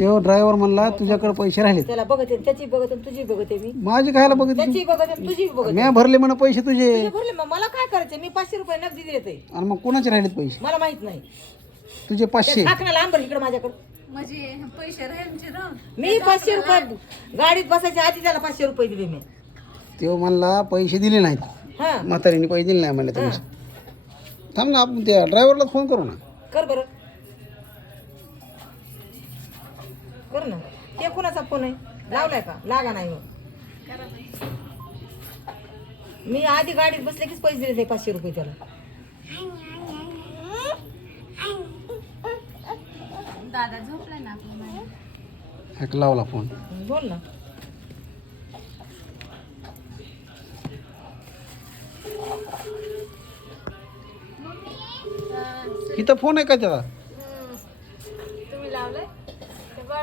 तो ड्रायव्हर म्हणला तुझ्याकडे पैसे राहिले माझी खायला बघत मी भरले म्हण पैसे तुझे भरले मला काय करायचे मी पाचशे रुपये नगदी देत आहे आणि मग कोणाचे राहिले पैसे मला माहित नाही तुझे पाचशे मी पाचशे रुपये गाडीत बसायच्या आधी त्याला पाचशे रुपये दिले मी तो म्हणला पैसे दिले नाहीत म्हातारीने पैसे दिले नाही म्हणे तुमचे थांब ना आपण त्या ड्रायव्हरला फोन करू ना कर बरं ना ते कुणाचा फोन आहे लावलाय का लागा नाही मग मी आधी गाडीत बसले कीच पैसे देते पाचशे रुपये त्याला लावला लावला फोन बोल ना इथं फोन आहे का त्याला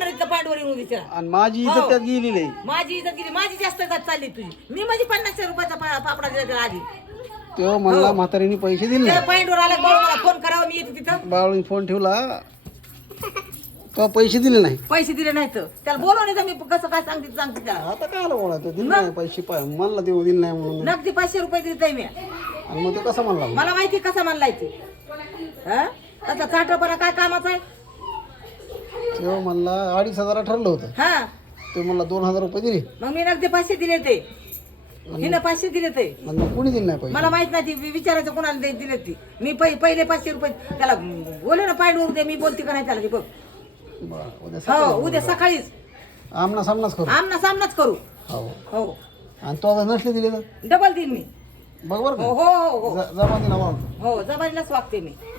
आणि माझी इज्जत त्यात गेली नाही माझी इथं गेली माझी जास्त जात चालली तुझी मी माझी पन्नास रुपयाचा पापडा दिला आधी तो म्हणला म्हातारीने पैसे दिले पॉइंटवर आला बाळू मला फोन करावा मी येते तिथं बाळू फोन ठेवला तो पैसे दिले नाही पैसे दिले नाही तर त्याला बोलवले तर मी कसं काय सांगते सांगते आता काय आलं बोला नाही पैसे म्हणला देऊ दिले नाही म्हणून नगदी पाचशे रुपये दिले आहे मी आणि मग ते कसं म्हणला मला माहिती कसं म्हणला ते हा त्याचा चाटपणा काय कामाचा आहे तो म्हणला अडीच हजाराला ठरलं होतं हां तो म्हणलं दोन हजार रुपये दिले मग मी अगदी पाचशे दिले ते मग तिने पाचशे दिले ते म्हणलं कुणी दिलं नाही पण मला माहित नाही ती विचारायचं कोणाला देईन दिले ते मी पै पहिले पाचशे रुपये त्याला बोलले ना पायट दे मी बोलते का नाही त्याला ती बघ बर उद्या सा उद्या सकाळीच आमणा सामनाच करू आमना सामनाच करू हो हो आणि तो जर नसले दिले तर डबल देईन मी बर बा हो हो हो जमातीनं वागतो हो जमानेलाच वागते मी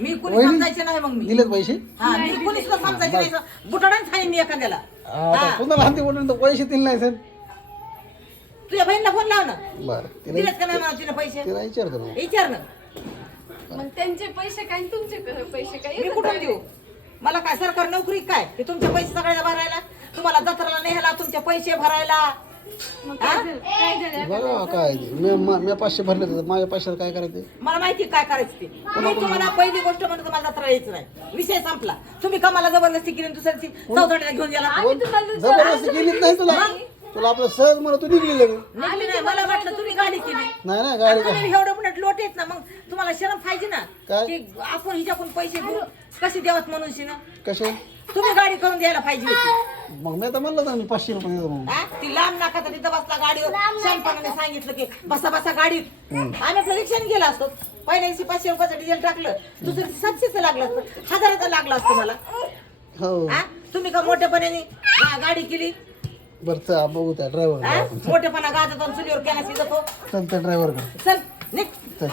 मी कुणी समजायचे नाही मग दिलेच पैसे सर तुझ्या बहिणी फोन लाव ना तिला पैसे पैसे काय तुमचे देऊ मला काय सरकार नोकरी काय तुमचे पैसे सगळ्यांना भरायला तुम्हाला तुमचे पैसे भरायला बघा काय मी पाचशे भरले माझ्या पैशात काय करायचे मला माहिती काय करायचं ते तुम्हाला पहिली गोष्ट म्हणतो मला माझा यायचं नाही विषय संपला तुम्ही कमाला जबरदस्ती केली दुसऱ्या चौथड्याला घेऊन गेला जबरदस्ती केली नाही तुला तुला आपलं सहज म्हणत तू निघले मला वाटलं तुम्ही गाडी केली नाही ना गाडी एवढं म्हणत लोट येत ना मग तुम्हाला शरम पाहिजे ना की आपण हिच्याकून पैसे कसे देवात म्हणून ना कसे तुम्ही गाडी करून द्यायला पाहिजे मग मी आता म्हणलं मी पाचशे रुपये ती लांब नाका तिथं बसला गाडी स्वयंपाकाने हो। सांगितलं की बसा बसा गाडी आम्ही परीक्षण गेला असतो पहिल्या पाचशे रुपयाचं डिझेल टाकलं दुसरं दिवशी सातशेच लागलं असतं हजाराचं लागलं असतं मला हो तुम्ही का मोठेपणाने गाडी केली बरं चा बघू त्या ड्रायव्हर मोठेपणा गाजत केला कॅनस येतो चल त्या ड्रायव्हर चल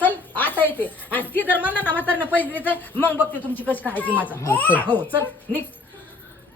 चल आता येते आणि ती जर म्हणलं ना म्हातारने पैसे देत मग बघते तुमची कशी काय माझा हो चल निघ